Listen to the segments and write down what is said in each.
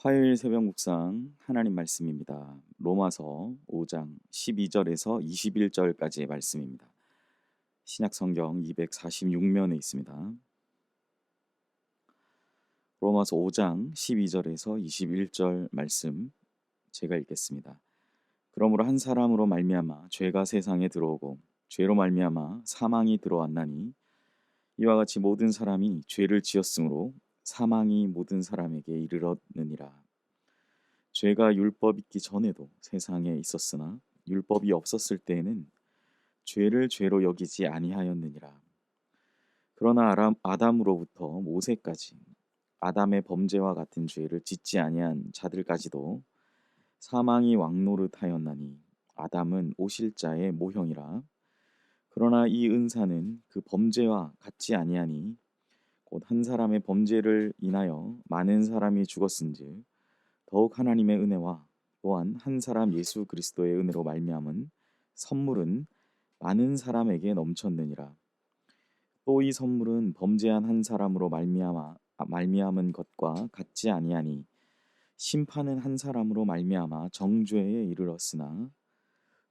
화요일 새벽 묵상 하나님 말씀입니다. 로마서 5장 12절에서 21절까지의 말씀입니다. 신약 성경 246면에 있습니다. 로마서 5장 12절에서 21절 말씀 제가 읽겠습니다. 그러므로 한 사람으로 말미암아 죄가 세상에 들어오고 죄로 말미암아 사망이 들어왔나니 이와 같이 모든 사람이 죄를 지었으므로 사망이 모든 사람에게 이르렀느니라. 죄가 율법 있기 전에도 세상에 있었으나 율법이 없었을 때에는 죄를 죄로 여기지 아니하였느니라. 그러나 아담으로부터 모세까지 아담의 범죄와 같은 죄를 짓지 아니한 자들까지도 사망이 왕노릇하였나니 아담은 오실자의 모형이라. 그러나 이 은사는 그 범죄와 같지 아니하니 곧 한 사람의 범죄를 인하여 많은 사람이 죽었은즉 더욱 하나님의 은혜와 또한 한 사람 예수 그리스도의 은혜로 말미암은 선물은 많은 사람에게 넘쳤느니라. 또 이 선물은 범죄한 한 사람으로 말미암은 것과 같지 아니하니 심판은 한 사람으로 말미암아 정죄에 이르렀으나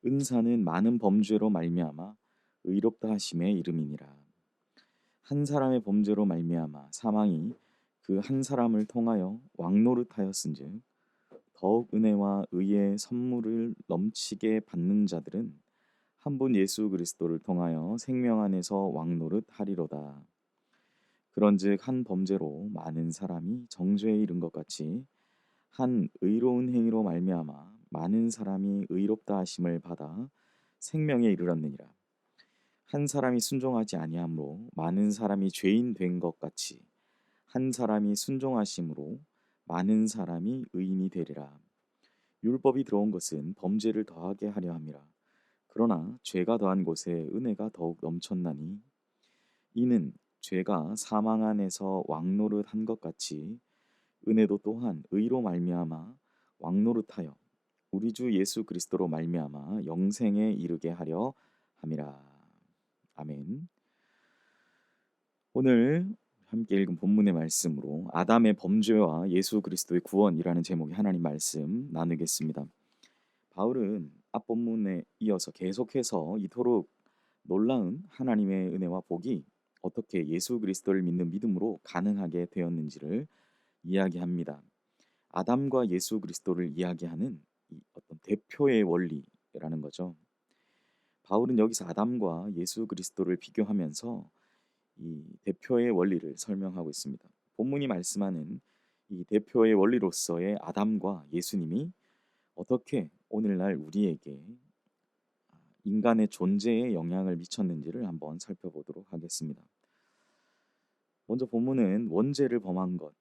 은사는 많은 범죄로 말미암아 의롭다 하심에 이름이니라. 한 사람의 범죄로 말미암아 사망이 그 한 사람을 통하여 왕노릇하였은즉 더욱 은혜와 의의 선물을 넘치게 받는 자들은 한 분 예수 그리스도를 통하여 생명 안에서 왕노릇 하리로다. 그런즉 한 범죄로 많은 사람이 정죄에 이른 것 같이 한 의로운 행위로 말미암아 많은 사람이 의롭다 하심을 받아 생명에 이르렀느니라. 한 사람이 순종하지 아니함으로 많은 사람이 죄인 된 것 같이 한 사람이 순종하심으로 많은 사람이 의인이 되리라. 율법이 들어온 것은 범죄를 더하게 하려 함이라. 그러나 죄가 더한 곳에 은혜가 더욱 넘쳤나니 이는 죄가 사망 안에서 왕노릇 한 것 같이 은혜도 또한 의로 말미암아 왕노릇하여 우리 주 예수 그리스도로 말미암아 영생에 이르게 하려 함이라. 아멘. 오늘 함께 읽은 본문의 말씀으로 아담의 범죄와 예수 그리스도의 구원이라는 제목의 하나님 말씀 나누겠습니다. 바울은 앞본문에 이어서 계속해서 이토록 놀라운 하나님의 은혜와 복이 어떻게 예수 그리스도를 믿는 믿음으로 가능하게 되었는지를 이야기합니다. 아담과 예수 그리스도를 이야기하는 이 어떤 대표의 원리라는 거죠. 바울은 여기서 아담과 예수 그리스도를 비교하면서 이 대표의 원리를 설명하고 있습니다. 본문이 말씀하는 이 대표의 원리로서의 아담과 예수님이 어떻게 오늘날 우리에게 인간의 존재에 영향을 미쳤는지를 한번 살펴보도록 하겠습니다. 먼저 본문은 원죄를 범한 것,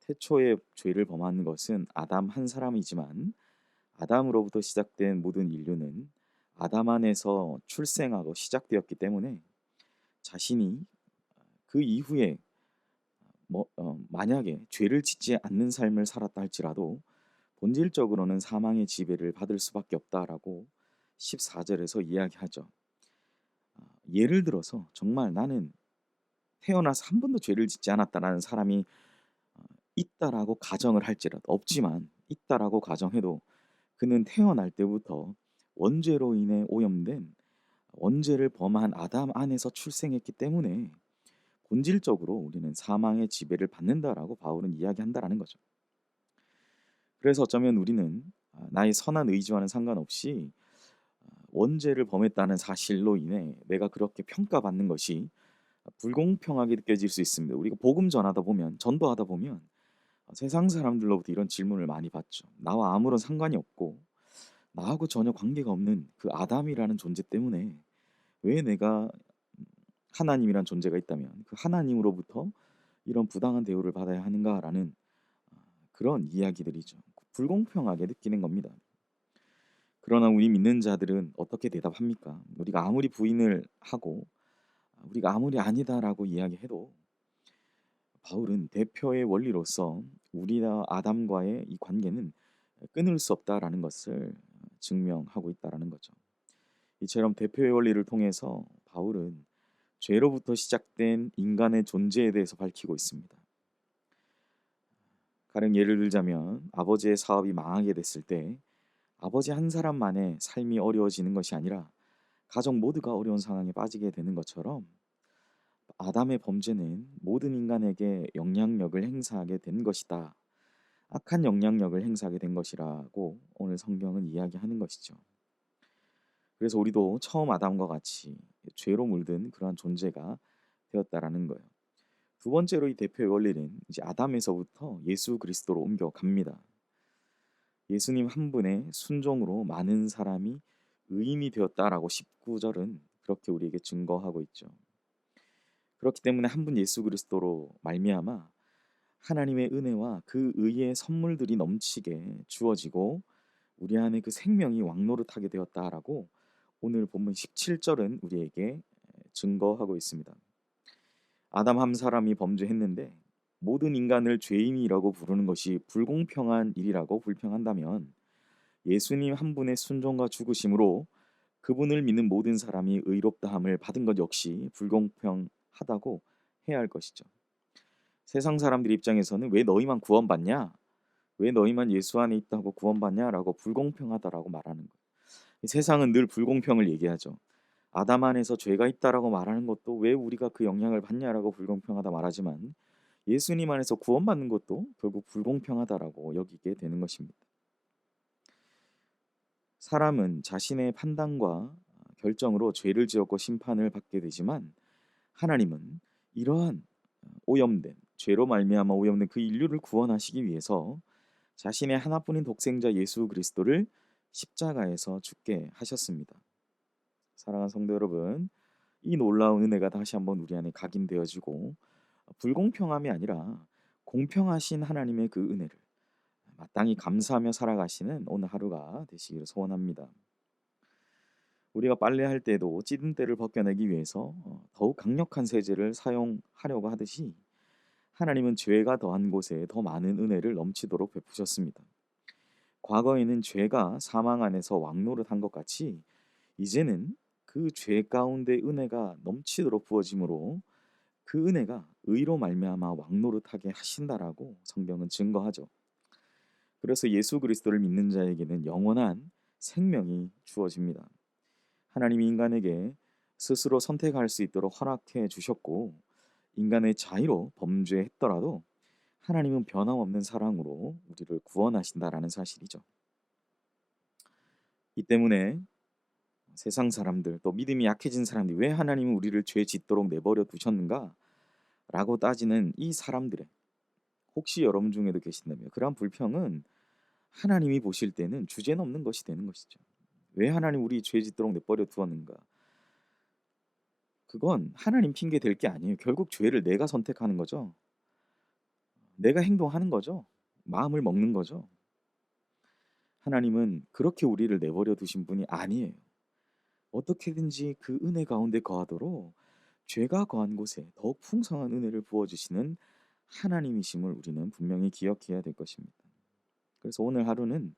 태초의 죄를 범한 것은 아담 한 사람이지만 아담으로부터 시작된 모든 인류는 아담 안에서 출생하고 시작되었기 때문에 자신이 그 이후에 만약에 죄를 짓지 않는 삶을 살았다 할지라도 본질적으로는 사망의 지배를 받을 수밖에 없다라고 14절에서 이야기하죠. 예를 들어서 정말 나는 태어나서 한 번도 죄를 짓지 않았다라는 사람이 있다라고 가정을 할지라도 없지만 있다라고 가정해도 그는 태어날 때부터 원죄로 인해 오염된 원죄를 범한 아담 안에서 출생했기 때문에 본질적으로 우리는 사망의 지배를 받는다라고 바울은 이야기한다라는 거죠. 그래서 어쩌면 우리는 나의 선한 의지와는 상관없이 원죄를 범했다는 사실로 인해 내가 그렇게 평가받는 것이 불공평하게 느껴질 수 있습니다. 우리가 복음 전하다 보면 전도하다 보면 세상 사람들로부터 이런 질문을 많이 받죠. 나와 아무런 상관이 없고 나하고 전혀 관계가 없는 그 아담이라는 존재 때문에 왜 내가 하나님이란 존재가 있다면 그 하나님으로부터 이런 부당한 대우를 받아야 하는가라는 그런 이야기들이죠. 불공평하게 느끼는 겁니다. 그러나 우리 믿는 자들은 어떻게 대답합니까? 우리가 아무리 부인을 하고 우리가 아무리 아니다라고 이야기해도 바울은 대표의 원리로서 우리와 아담과의 이 관계는 끊을 수 없다라는 것을 증명하고 있다라는 거죠. 이처럼 대표의 원리를 통해서 바울은 죄로부터 시작된 인간의 존재에 대해서 밝히고 있습니다. 가령 예를 들자면 아버지의 사업이 망하게 됐을 때 아버지 한 사람만의 삶이 어려워지는 것이 아니라 가족 모두가 어려운 상황에 빠지게 되는 것처럼 아담의 범죄는 모든 인간에게 영향력을 행사하게 된 것이다. 악한 영향력을 행사하게 된 것이라고 오늘 성경은 이야기하는 것이죠. 그래서 우리도 처음 아담과 같이 죄로 물든 그러한 존재가 되었다라는 거예요. 두 번째로 이 대표의 원리는 이제 아담에서부터 예수 그리스도로 옮겨갑니다. 예수님 한 분의 순종으로 많은 사람이 의인이 되었다라고 19절은 그렇게 우리에게 증거하고 있죠. 그렇기 때문에 한 분 예수 그리스도로 말미암아 하나님의 은혜와 그 의의 선물들이 넘치게 주어지고 우리 안에 그 생명이 왕노릇하게 되었다라고 오늘 본문 17절은 우리에게 증거하고 있습니다. 아담 한 사람이 범죄했는데 모든 인간을 죄인이라고 부르는 것이 불공평한 일이라고 불평한다면 예수님 한 분의 순종과 죽으심으로 그분을 믿는 모든 사람이 의롭다함을 받은 것 역시 불공평하다고 해야 할 것이죠. 세상 사람들 입장에서는 왜 너희만 구원받냐? 왜 너희만 예수 안에 있다고 구원받냐라고 불공평하다라고 말하는 거예요. 세상은 늘 불공평을 얘기하죠. 아담 안에서 죄가 있다라고 말하는 것도 왜 우리가 그 영향을 받냐라고 불공평하다 말하지만 예수님 안에서 구원받는 것도 결국 불공평하다라고 여기게 되는 것입니다. 사람은 자신의 판단과 결정으로 죄를 지었고 심판을 받게 되지만 하나님은 이러한 오염된 죄로 말미암아 오염된 그 인류를 구원하시기 위해서 자신의 하나뿐인 독생자 예수 그리스도를 십자가에서 죽게 하셨습니다. 사랑하는 성도 여러분, 이 놀라운 은혜가 다시 한번 우리 안에 각인되어지고 불공평함이 아니라 공평하신 하나님의 그 은혜를 마땅히 감사하며 살아가시는 오늘 하루가 되시기를 소원합니다. 우리가 빨래할 때도 찌든 때를 벗겨내기 위해서 더욱 강력한 세제를 사용하려고 하듯이 하나님은 죄가 더한 곳에 더 많은 은혜를 넘치도록 베푸셨습니다. 과거에는 죄가 사망 안에서 왕노릇한 것 같이 이제는 그 죄 가운데 은혜가 넘치도록 부어짐으로 그 은혜가 의로 말미암아 왕노릇하게 하신다라고 성경은 증거하죠. 그래서 예수 그리스도를 믿는 자에게는 영원한 생명이 주어집니다. 하나님이 인간에게 스스로 선택할 수 있도록 허락해 주셨고 인간의 자의로 범죄했더라도 하나님은 변함없는 사랑으로 우리를 구원하신다라는 사실이죠. 이 때문에 세상 사람들 또 믿음이 약해진 사람들이 왜 하나님은 우리를 죄 짓도록 내버려 두셨는가? 라고 따지는 이 사람들의 혹시 여러분 중에도 계신다면 그러한 불평은 하나님이 보실 때는 주제넘는 것이 되는 것이죠. 왜 하나님 우리 죄 짓도록 내버려 두었는가? 그건 하나님 핑계 될 게 아니에요. 결국 죄를 내가 선택하는 거죠. 내가 행동하는 거죠. 마음을 먹는 거죠. 하나님은 그렇게 우리를 내버려 두신 분이 아니에요. 어떻게든지 그 은혜 가운데 거하도록 죄가 거한 곳에 더욱 풍성한 은혜를 부어주시는 하나님이심을 우리는 분명히 기억해야 될 것입니다. 그래서 오늘 하루는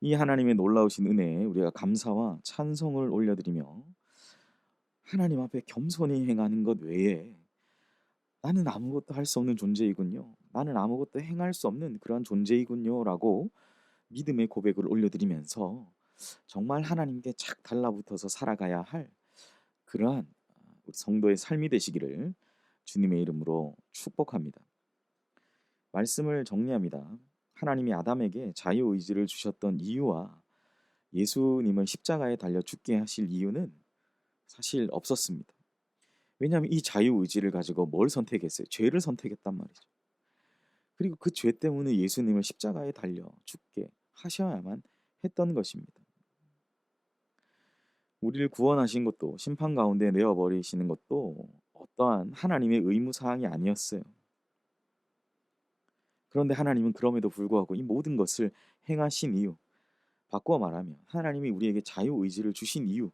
이 하나님의 놀라우신 은혜에 우리가 감사와 찬송을 올려드리며 하나님 앞에 겸손히 행하는 것 외에 나는 아무것도 할 수 없는 존재이군요. 나는 아무것도 행할 수 없는 그런 존재이군요. 라고 믿음의 고백을 올려드리면서 정말 하나님께 착 달라붙어서 살아가야 할 그러한 우리 성도의 삶이 되시기를 주님의 이름으로 축복합니다. 말씀을 정리합니다. 하나님이 아담에게 자유의지를 주셨던 이유와 예수님을 십자가에 달려 죽게 하실 이유는 사실 없었습니다. 왜냐하면 이 자유의지를 가지고 뭘 선택했어요? 죄를 선택했단 말이죠. 그리고 그 죄 때문에 예수님을 십자가에 달려 죽게 하셔야만 했던 것입니다. 우리를 구원하신 것도 심판 가운데 내어버리시는 것도 어떠한 하나님의 의무사항이 아니었어요. 그런데 하나님은 그럼에도 불구하고 이 모든 것을 행하신 이유, 바꿔 말하면 하나님이 우리에게 자유의지를 주신 이유,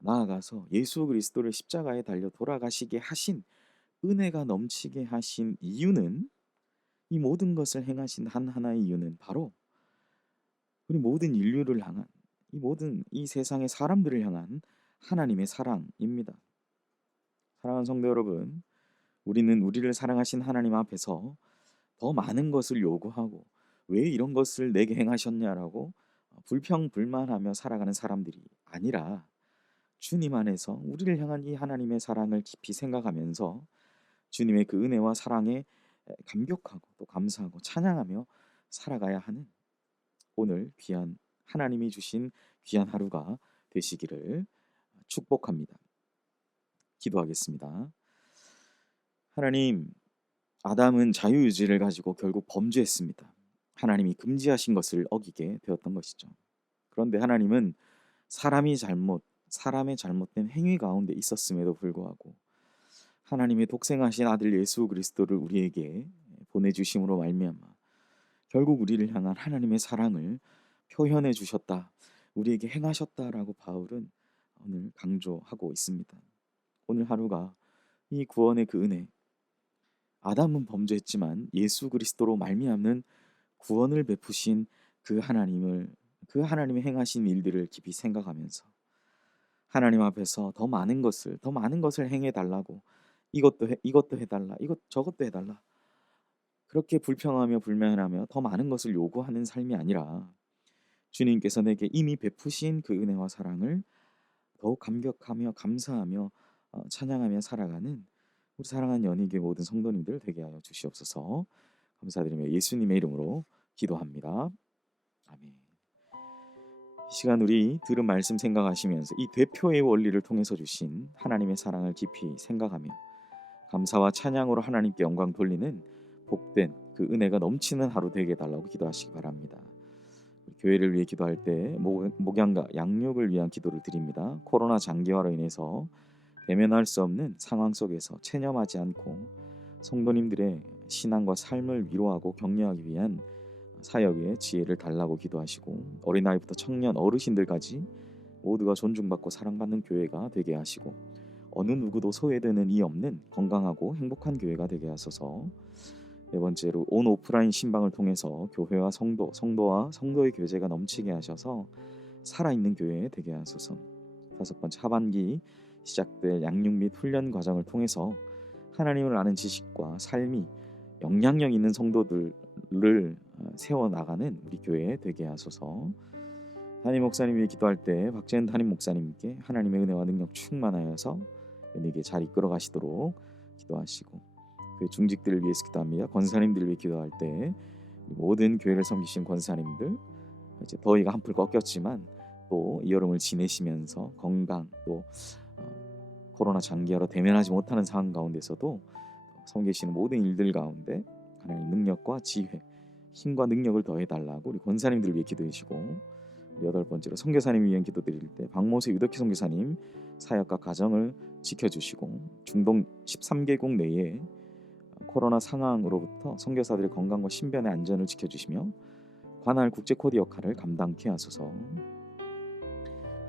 나아가서 예수 그리스도를 십자가에 달려 돌아가시게 하신 은혜가 넘치게 하신 이유는 이 모든 것을 행하신 한 하나의 이유는 바로 우리 모든 인류를 향한 이 모든 이 세상의 사람들을 향한 하나님의 사랑입니다. 사랑하는 성도 여러분, 우리는 우리를 사랑하신 하나님 앞에서 더 많은 것을 요구하고 "왜 이런 것을 내게 행하셨냐?"라고 불평불만하며 살아가는 사람들이 아니라 주님 안에서 우리를 향한 이 하나님의 사랑을 깊이 생각하면서 주님의 그 은혜와 사랑에 감격하고 또 감사하고 찬양하며 살아가야 하는 오늘 귀한 하나님이 주신 귀한 하루가 되시기를 축복합니다. 기도하겠습니다. 하나님, 아담은 자유의지를 가지고 결국 범죄했습니다. 하나님이 금지하신 것을 어기게 되었던 것이죠. 그런데 하나님은 사람의 잘못된 행위 가운데 있었음에도 불구하고 하나님의 독생하신 아들 예수 그리스도를 우리에게 보내주심으로 말미암아 결국 우리를 향한 하나님의 사랑을 표현해 주셨다. 우리에게 행하셨다라고 바울은 오늘 강조하고 있습니다. 오늘 하루가 이 구원의 그 은혜, 아담은 범죄했지만 예수 그리스도로 말미암는 구원을 베푸신 그 하나님의 행하신 일들을 깊이 생각하면서 하나님 앞에서 더 많은 것을 행해 달라고 이것도 해달라, 저것도 해달라. 그렇게 불평하며 불만하며 더 많은 것을 요구하는 삶이 아니라 주님께서 내게 이미 베푸신 그 은혜와 사랑을 더욱 감격하며 감사하며 찬양하며 살아가는 우리 사랑하는 연희교회 모든 성도님들 되게 하여 주시옵소서. 감사드리며 예수님의 이름으로 기도합니다. 아멘. 이 시간 우리 들은 말씀 생각하시면서 이 대표의 원리를 통해서 주신 하나님의 사랑을 깊이 생각하며 감사와 찬양으로 하나님께 영광 돌리는 복된 그 은혜가 넘치는 하루 되게 해달라고 기도하시기 바랍니다. 교회를 위해 기도할 때 목양과 양육을 위한 기도를 드립니다. 코로나 장기화로 인해서 대면할 수 없는 상황 속에서 체념하지 않고 성도님들의 신앙과 삶을 위로하고 격려하기 위한 사역의 지혜를 달라고 기도하시고 어린아이부터 청년 어르신들까지 모두가 존중받고 사랑받는 교회가 되게 하시고 어느 누구도 소외되는 이 없는 건강하고 행복한 교회가 되게 하소서. 네 번째로 온 오프라인 신방을 통해서 교회와 성도와 성도의 교제가 넘치게 하셔서 살아있는 교회 되게 하소서. 다섯 번째, 하반기 시작될 양육 및 훈련 과정을 통해서 하나님을 아는 지식과 삶이 영향력 있는 성도들을 세워나가는 우리 교회 되게 하소서. 담임 목사님이 기도할 때 박재현 담임 목사님께 하나님의 은혜와 능력 충만하여서 연예계 잘 이끌어 가시도록 기도하시고 교회 중직들을 위해서 기도합니다. 권사님들을 위해 기도할 때 모든 교회를 섬기신 권사님들 이제 더위가 한풀 꺾였지만 또 이 여름을 지내시면서 건강 또 코로나 장기화로 대면하지 못하는 상황 가운데서도 섬기시는 모든 일들 가운데 하나님 능력과 지혜, 힘과 능력을 더해달라고 우리 권사님들을 위해 기도해 주시고 여덟 번째로 선교사님 위한 기도드릴 때 박모세 유덕희 선교사님 사역과 가정을 지켜주시고 중동 13개국 내에 코로나 상황으로부터 선교사들의 건강과 신변의 안전을 지켜주시며 관할 국제코디 역할을 감당케 하소서.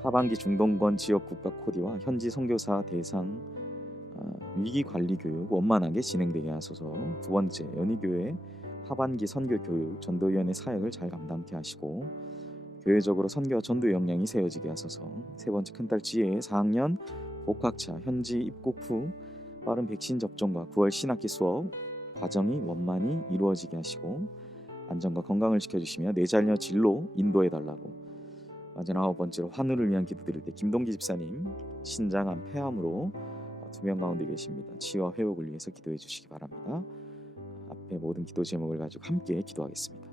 하반기 중동권 지역 국가 코디와 현지 선교사 대상 위기관리 교육 원만하게 진행되게 하소서. 두 번째, 연희교회 하반기 선교 교육 전도위원회 사역을 잘 감당케 하시고 교회적으로 선교와 전도의 역량이 세워지게 하소서. 세 번째, 큰딸 지혜의 4학년 복학차 현지 입국 후 빠른 백신 접종과 9월 신학기 수업 과정이 원만히 이루어지게 하시고 안전과 건강을 지켜주시며 내 자녀 진로 인도해달라고. 마지막 아홉 번째로 환우를 위한 기도드릴 때 김동기 집사님 신장암 폐암으로 2명 가운데 계십니다. 치유와 회복을 위해서 기도해 주시기 바랍니다. 앞에 모든 기도 제목을 가지고 함께 기도하겠습니다.